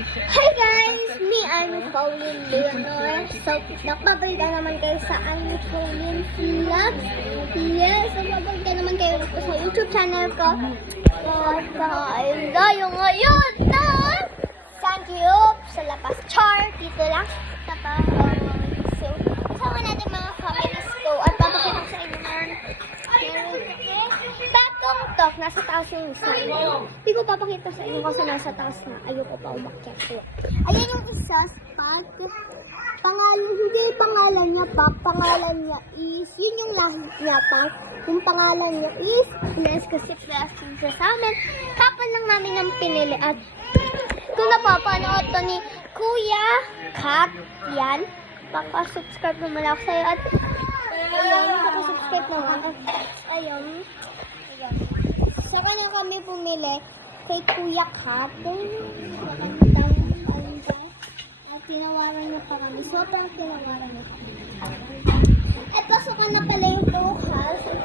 Hi guys! Me, I'm Pauline Leonor. So, nakababalik naman kayo sa I'm Pauline Vlogs. Yes, nakababalik naman kayo sa YouTube channel ko. Dahil tayo ngayon na Sangyup sa Lapas Char. Dito lang sa so, kasama natin mga families ko at papakita ko sa inyo naman. Batong talk, nasa taas yung isa. Hindi ko papakita sa inyo kasi nasa taas na. Ayoko pa umakyat ko. Ayan yung isa, Spark. Hindi pangalan niya, Pop. Pangalan niya is, yun yung lahat niya, Pop. Yung pangalan niya is, Bless kasi blessing siya sa amin. Tapan lang namin ng pinili at kung napapanood to ni Kuya Kat, yan. Baka-subscribe naman ako sa'yo at ayun, baka-subscribe naman. Ayun. Saka na kami pumili kay Kuya Kat. At tinawaran niya pa kami. Sobrang tinawaran niya pa kami. Eh, pasukan na pala yung house. At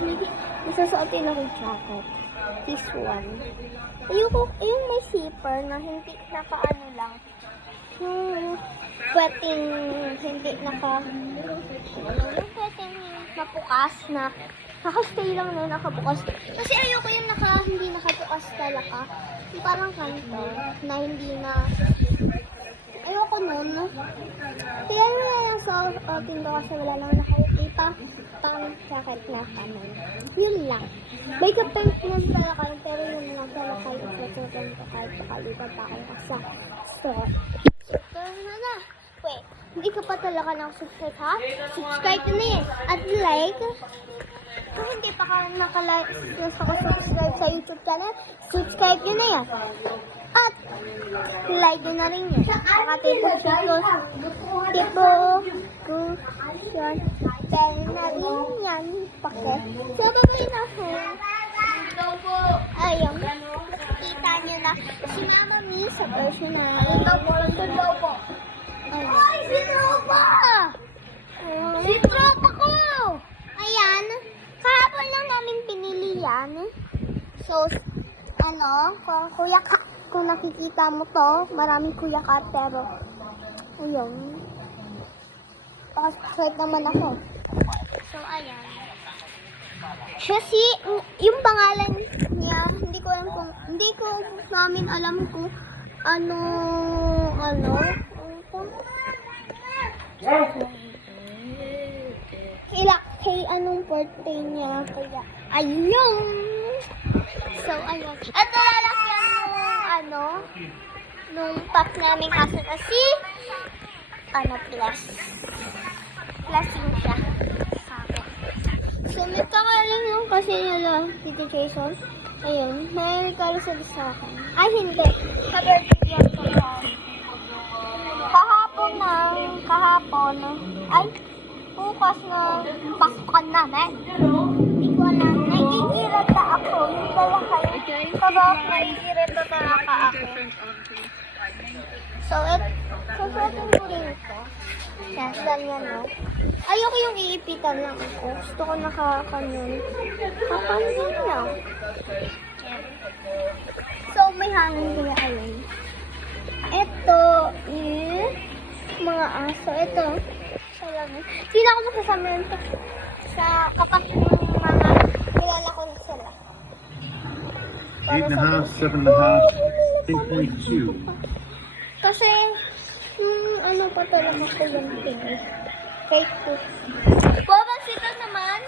nasusuotin ako yung jacket. This one. Yung may zipper na hindi naka-ano lang. Pwedeng hindi pwedeng mapukas na nakastay lang na nakabukas. Kasi ayoko yung hindi nakabukas talaga. Yung parang kanto na hindi na ayoko nun. Kaya na lang sa pinto kasi wala lang nakikita pang jacket na kami. Yun lang. May kapag nun pala kayo pero yun lang pala kayo kahit pakalipat ako sa store. Na. Wait, hindi ka pa talaga nag-subscribe ha? Subscribe ka na yan. At like. Kung hindi pa ka subscribe sa YouTube channel, subscribe nyo na yan. At like nyo na rin yan. Saka tipo, yun. Bell na rin yan. Pakit. So, babay na ako. Ayun. Kita nyo na si Mama Mi sa personal. Ay, si Tropa! Si Tropa ko! Ayan. Kahapon lang namin pinili yan. So, kung nakikita mo to, maraming Kuya Kat, pero, ayun. Pakasubscribe naman ako. So, ayan. Siya yung pangalan niya, hindi ko namin alam kung kay anong birthday niya, kaya, ayun! So, ayun. At lalakyan nung pack namin kaso na blessing siya sa akin. So, may pangalan yung kasi nila, Tito Jason. Ayun, may regalo sila sa akin. Ay, hindi. Ka-birthday yan ko kahapon. Ay, bukas na pasukan namin. Hindi ko alam. Nagigirata ako. Yung pala kayo. Kabak, nagigirata talaga ako. So, susuotin ko rin ito. Yan, ganyan no. Ayoko yung iipitan lang ako. Gusto ko nakakanyan. Kapansin lang. So, may hangin kaya ayun. Ito is mga aso. Ito. Hindi na ako masasama ito sa kapag mga kilala ko na sila. 8.5, 7.5, 8.2. Kasi, pa talaga ko yung tingin. Kay ko. Babas ito naman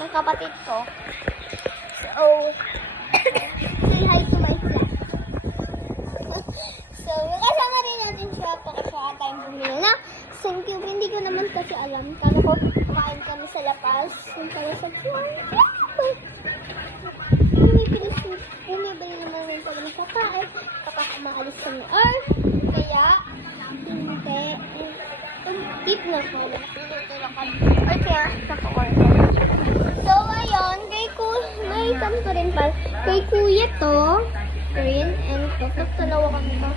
ng kapatid ko. So, say hi to my friend. So, kasama rin natin siya pakasaka tayong bumili na. Thank you. Hindi ko naman kasi alam. Kala ko kumain kami sa Lapas. Yung pala sa Chuan. Bumibili naman rin pala ng kakain. Kapag umaalis kami kaya, hindi. Tip na ko. Nakiluto lang kami. Or kaya, naka-order. So, ayun. May tamto rin pala. Kay Kuya to. Green and to. Dalawa kami to.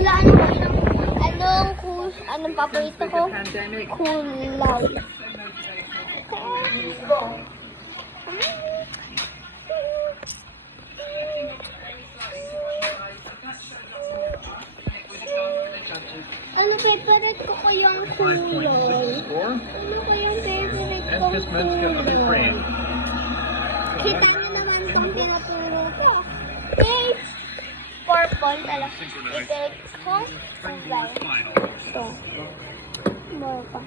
Wala anong paborito ko? Kulay. Ano favorite ko kayang kulay? Score. Ano kayang favorite And kong Kismetska of Ukraine. Kita niyo naman itong pinapuro ko. Pink, purple, alam. Favorite kong kulay. Ito. More pa.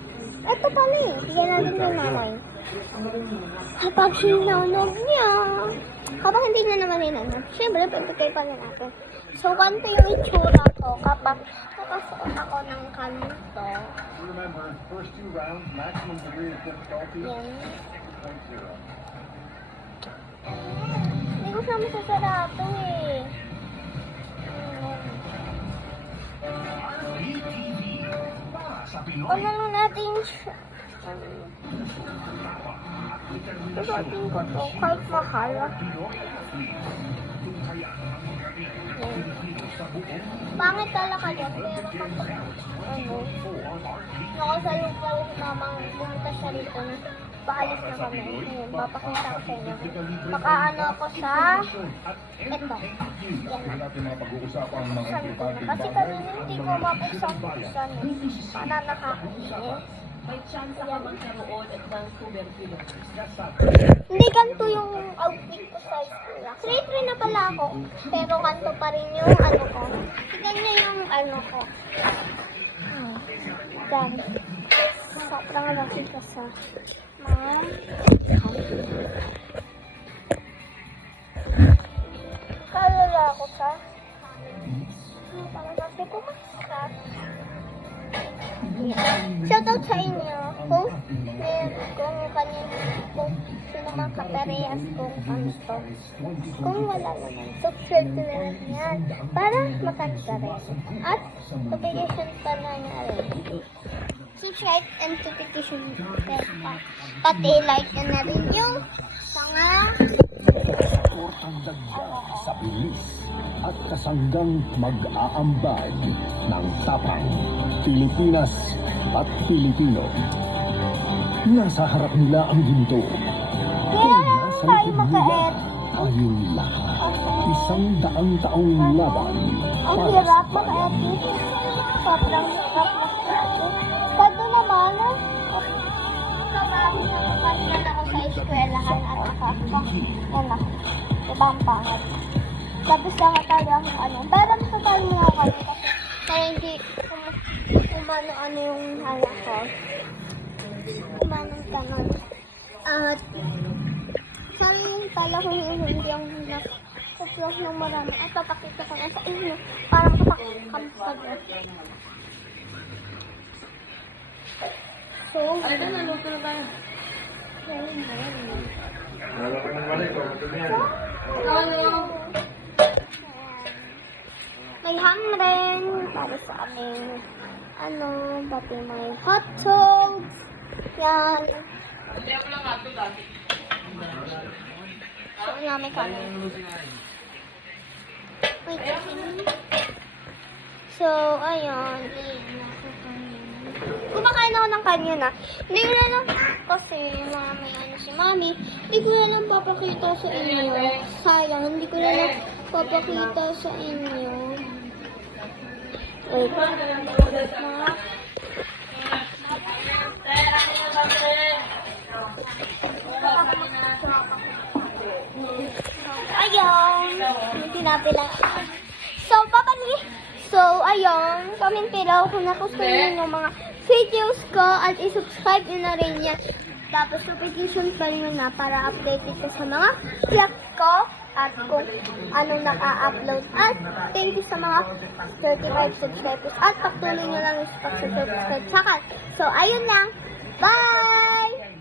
Ito pala eh. Bigyan natin ng nanay. Kapag sinunog niya. Kapag hindi na naman inanog, syempre, pagpagay pa rin natin. So, ganito yung itsura ko kapag nakasuot ako ng kanto. Remember, first 2 rounds, maximum degree of difficulty, Yan. 2.0. Hindi ko siya masasarado eh. Ano lang natin siya. Susuotin ko to kahit mahal. Pangit talaga yan, pero kapag nakasalong pa rin si mamang pumunta siya rito na paalis na kami. Ngayon, papakita ko sa inyo. Makaano ako sa ito. Yan na. Kasi kanina hindi ko mapagsak-buksan eh. Para nakakainis. May chance ka magkaroon at ng tuberculosis. Hindi ganito yung outfit ko sa school. Grade 3 na pala ako. Pero ganito pa rin yung ano ko. Ganyan yung ano ko. Gan. Sobrang laki ka sa mga kalala ako sa parang kasi kumaskat. Shoutout sa inyo kung sino mga kaparehas kung ano to. Kung wala naman, subscribe na lang yan para makakapareho. At notification pa na nga rin. Subscribe and notification pa. Pati like na rin yung mga Sa bilis at kasanggang mag-aambag ng tapang Pilipinas at Pilipino. Nasa harap nila ang ginto. kailangan tayo maka-edit. Tayong lahat. 100 taong laban. Ang hirap maka-edit. Sobrang hirap maka-edit. Pwede naman, kabami na kapag ako sa eskwelahan at ano, ibang pangit. Tapos lang tayo ang ano. Pero masasali mo ako kami kasi kaya hindi kumano-ano yung anak ko. Kumanong tanong. At sorry yung tala ko yung hindi ang nag-vlog ng marami. At papakita ko na sa inyo para makapagkampag. So, Ano na, naluto na tayo. may ham rin para sa aming pati may hot dogs. Yan. So, namin kami. Wait, so, ayun. Kumakain ako ng kanina. Hindi ko na lang, kasi may ano si mami, hindi ko na lang papakita sa inyo. Sayang, hindi ko na lang papakita sa inyo. Wait. Ayun. Tinapila. So, ayun. Comment below kung nagustuhan niyo yung mga videos ko at i-subscribe nyo na rin yan. Tapos, notification pa rin na para updated ka sa mga vlog ko at kung anong naka-upload. At thank you sa mga 35 subscribers at patuloy nyo lang yung pag-subscribe sa akin. So, ayun lang. Bye!